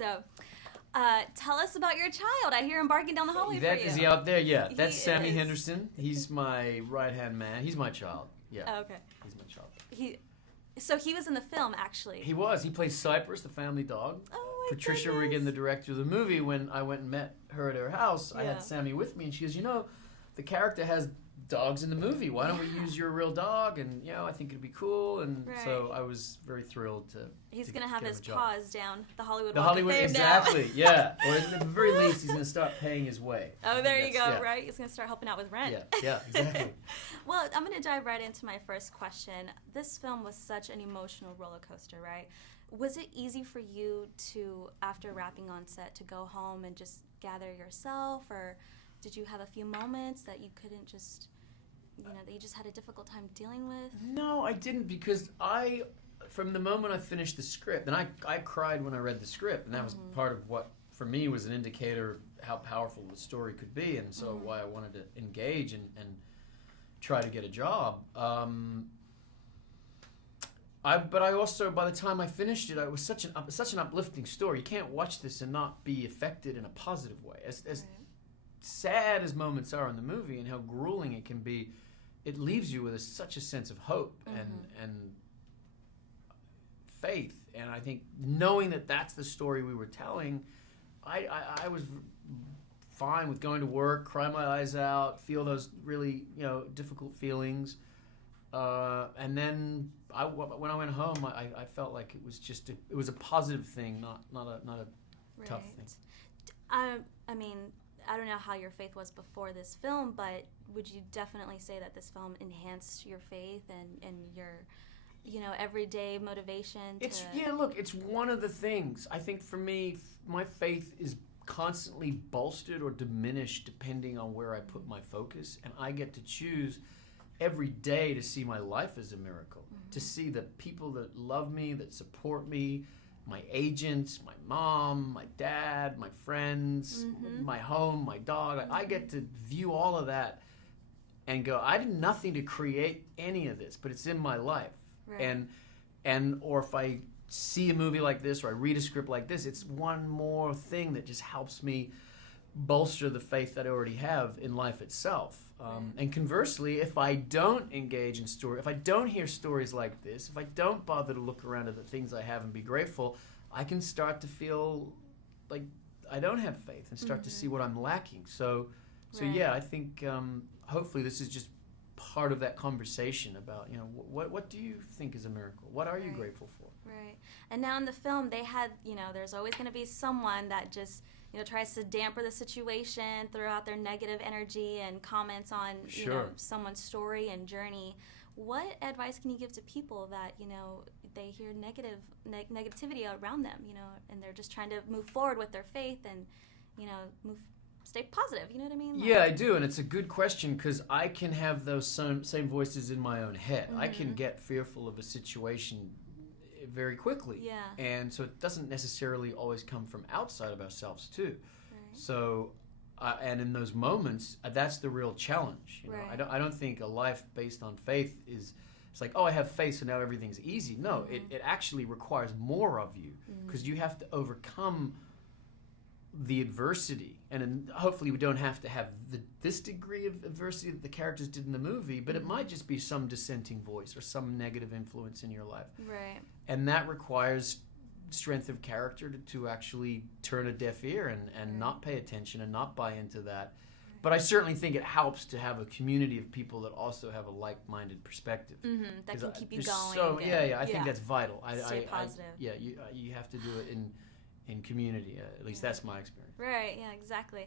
So, tell us about your child. I hear him barking down the hallway for you. Is he out there? Yeah, that's He Sammy is. Henderson. He's my right-hand man. He's my child. Yeah, Oh, okay. he's my child. So he was in the film, actually. He was. He plays Cypress, the family dog. Oh, my Patricia goodness. Riggin, the director of the movie, when I went and met her at her house, I Yeah. had Sammy with me, and she goes, the character has dogs in the movie. Why don't we use your real dog? And, I think it'd be cool. And so I was very thrilled to He's going to have get him his a job. paws down the Hollywood The Walk Hollywood, of Fame exactly, now. yeah. Or at the very least, he's going to start paying his way. Oh, there you go, Yeah. right? He's going to start helping out with rent. Yeah, exactly. Well, I'm going to dive right into my first question. This film was such an emotional roller coaster, right? Was it easy for you to, after wrapping on set, to go home and just gather yourself, or did you have a few moments that you couldn't just, that you just had a difficult time dealing with? No, I didn't, because from the moment I finished the script, and I cried when I read the script, and that was part of what, for me, was an indicator of how powerful the story could be, and so why I wanted to engage and try to get a job. But I also, by the time I finished it, it was such an uplifting story. You can't watch this and not be affected in a positive way. As sad as moments are in the movie and how grueling it can be, it leaves you with such a sense of hope and faith. And I think knowing that that's the story we were telling, I was fine with going to work, cry my eyes out, feel those really difficult feelings, and then when I went home, I felt like it was a positive thing, not a tough thing. I mean, I don't know how your faith was before this film, but would you definitely say that this film enhanced your faith and your everyday motivation? It's one of the things. I think for me, my faith is constantly bolstered or diminished depending on where I put my focus, and I get to choose every day to see my life as a miracle, to see the people that love me, that support me, my agents, my mom, my dad, my friends, my home, my dog. I get to view all of that and go, I did nothing to create any of this, but it's in my life. Right. Or if I see a movie like this or I read a script like this, it's one more thing that just helps me bolster the faith that I already have in life itself. And conversely, if I don't engage in story, if I don't hear stories like this, if I don't bother to look around at the things I have and be grateful, I can start to feel like I don't have faith and start to see what I'm lacking. So yeah, I think hopefully this is just part of that conversation about, what do you think is a miracle? What are you grateful for? Right. And now in the film, they had, there's always going to be someone that just, tries to damper the situation, throw out their negative energy and comments on, someone's story and journey. What advice can you give to people that, they hear negativity around them, and they're just trying to move forward with their faith and, stay positive, you know what I mean? Yeah, I do, and it's a good question because I can have those same voices in my own head. I can get fearful of a situation very quickly. Yeah. And so it doesn't necessarily always come from outside of ourselves too. Right. So, and in those moments, that's the real challenge. Right. I don't think a life based on faith is, it's like, oh, I have faith, so now everything's easy. No, it actually requires more of you because you have to overcome the adversity, and hopefully we don't have to have this degree of adversity that the characters did in the movie, but it might just be some dissenting voice or some negative influence in your life. Right. And that requires strength of character to actually turn a deaf ear and not pay attention and not buy into that. But I certainly think it helps to have a community of people that also have a like-minded perspective. That can keep you going. I think that's vital. Stay positive. You have to do it in community. At least that's my experience. Right, yeah, exactly.